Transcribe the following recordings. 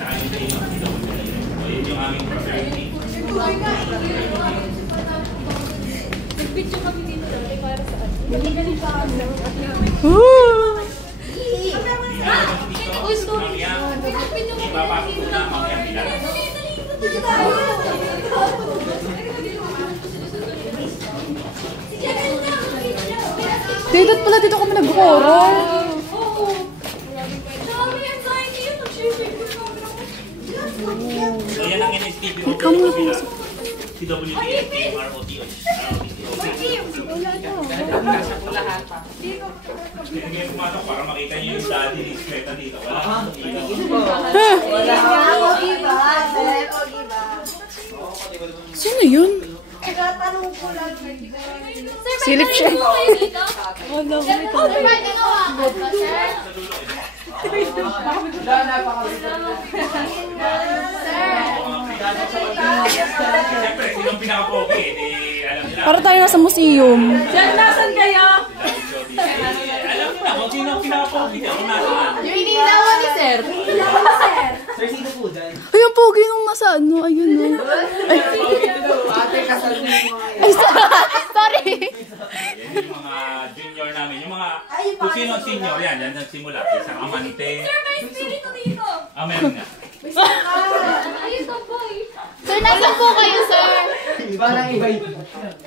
Yung aming facility. Nag-video kami dito dati para sa atin. Uy, sorry. Ipapasok ko na mamaya bilang. Dito pala, dito kami nag-horror. So yan ang NSTP mo. CWD, MROT. Hindi pumasok para makita niyo yung daddy ni Sveta dito. Wala. Sino yun? Silip siya. Wala ko ito. Siyempre, sinong pinaka-pogi? Para tayo nasa museum. Diyan, nasan kayo? Alam mo na kung sino ang pinaka-pogi niya. Kung nasaan. Yung inilawan ni Sir. Sir, sino po dyan? Ay, ang pogi nung nasa ano. Ayun o. Ate, kasal mo Ay, sorry. Yan yung mga junior namin. Yung mga, kung sino ang senior, yan nagsimula. Isang amante. Sir, may espiritu dito. Ah, meron nga. Ayun to, boy. Sir, nasan po kayo, sir? Parang iba yun.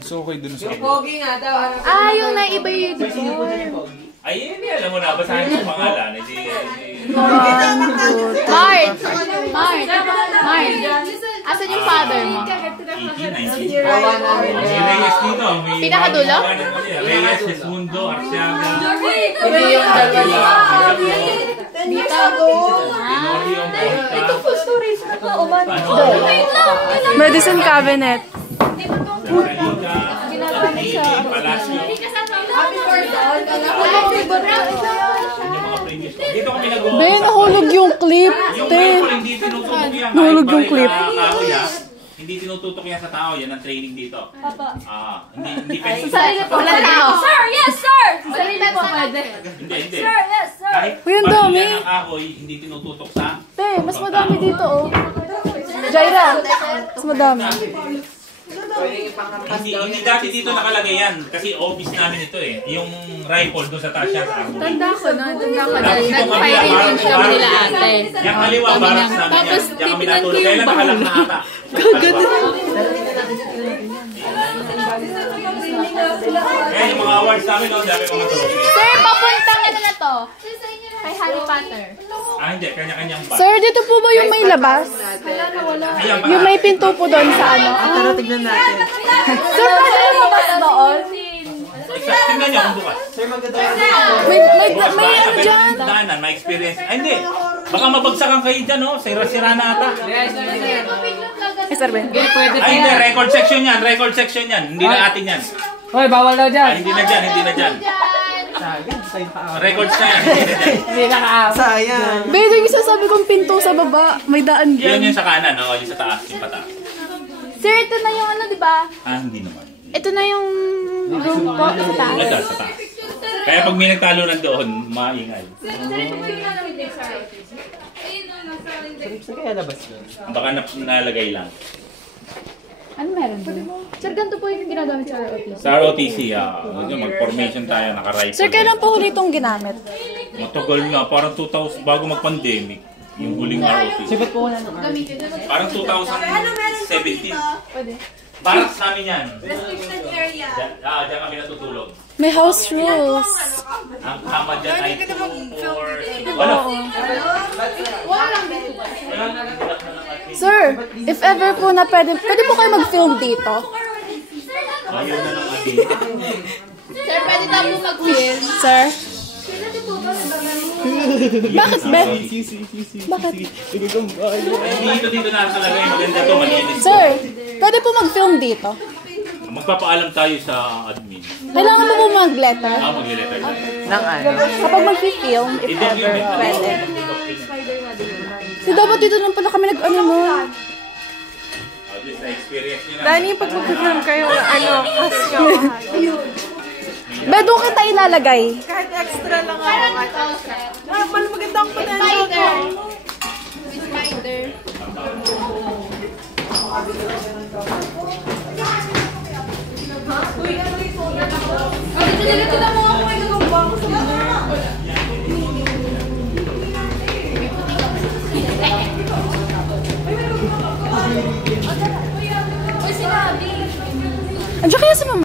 So, okay dun sa... Pogi nga daw. Yung naiba yun. Sir, sino po dyan yung pogi? Ay, hindi alam mo na. Basahin mo yung pangalan. Mart! Asan yung father mo? 18, 19. Awa namin. Si Reyes dito. May Pinakadulo? Reyes, Esmundo, Arciaga. Hindi yung dalawa. Ito full storage na po. Medicine cabinet. Ginagawa na siya. Dito kami nag-uusap. Be, nahulog yung clip. Yung Te. rifle, hindi tinututok yan. Nahulog yung clip. Hindi tinututok yan sa tao. Yan ang training dito. Papa. Hindi pwede. Sarili po wala tao. Sir, yes, sir! Sarili po pwede. Hindi. Sir, yes, sir! Kahit Uy, ang dami. pamilya ng kahoy, hindi tinututok sa... Te, mas madami dito oh. Jaira, mas madami. Hindi dati dito nakalagay yan. Kasi office namin ito eh. Yung rifle doon sa taas yan. Tanda ko na. Tapos itong Nag-firing kabila, range kami nila ate. yung kaliwa, barracks namin yan. Tapos Diyan kami titignan ko natulog. yung Kailan nakalak na ata? Kaya yung mga awards namin, no, dami mga trophy. Sir, papuntang ano na to? Kay Harry Potter. Hindi. Kanya-kanyang bag. Sir, dito po ba yung may labas? Ayan, Yung may pinto po doon sa ano? Tara, tignan natin. Sir, pwede na labas doon? Tingnan niyo kung bukas. Sir, maganda. May ano dyan? Daanan, may experience. Ay, hindi. Baka mabagsakan kayo dyan, no? Sira-sira na ata. Eh, Sir Ben. Ay, hindi. Record section yan. Record section yan. Hindi na atin yan. Hoy, bawal daw Ay, dyan. hindi na dyan. Hindi na dyan. Records na yan. Hindi na dyan. Hindi nakaawa. Sayang. Be, yung sasabi kong pinto sa baba. May daan Yun dyan. yung sa kanan, no? Yung sa taas. Yung pataas. Sir, ito na yung ano, di ba? Hindi naman. Ito na yung room po sa taas. Ito, sa taas. Kaya pag may nagtalo nandoon, maingay. Sir, kaya labas doon. Baka nalagay lang. Ano meron doon? Sir, ganito po yung ginagamit sa ROTC. Sa ROTC, mag-formation tayo, naka-rifle. Sir, kailan po huli itong ginamit? Matagal nga, parang 2000, bago mag-pandemic. Yung huling ROTC. Sir, ba't po wala naman? Parang 2017. Pwede. Barracks namin yan. Restricted area. Diyan kami natutulog. May house rules. Ang kama dyan ay 2, 4, wala. Wala lang dito. Sir, if ever po na pwede po kayo mag-film dito. Ayun na lang adi. Sir, pwede tayo po mag-film. Sir? Bakit, Ben? Bakit? Dito na talaga yung maganda to, malinis. Sir, pwede po mag-film dito. Magpapaalam tayo sa admin. Kailangan mo po mag-letter. Mag-letter tayo. Nang ano? Kapag mag-film, if ever, pwede. So, dapat dito lang pala kami nag-ano mo. Experience nyo na. Dani, pag mag-film kayo, kas nyo. Be, doon kita ilalagay. Kahit extra lang ako. Maganda ang potential ko. brother. Dito mo ako, may gagawin ako sa Andiyan kaya si mama?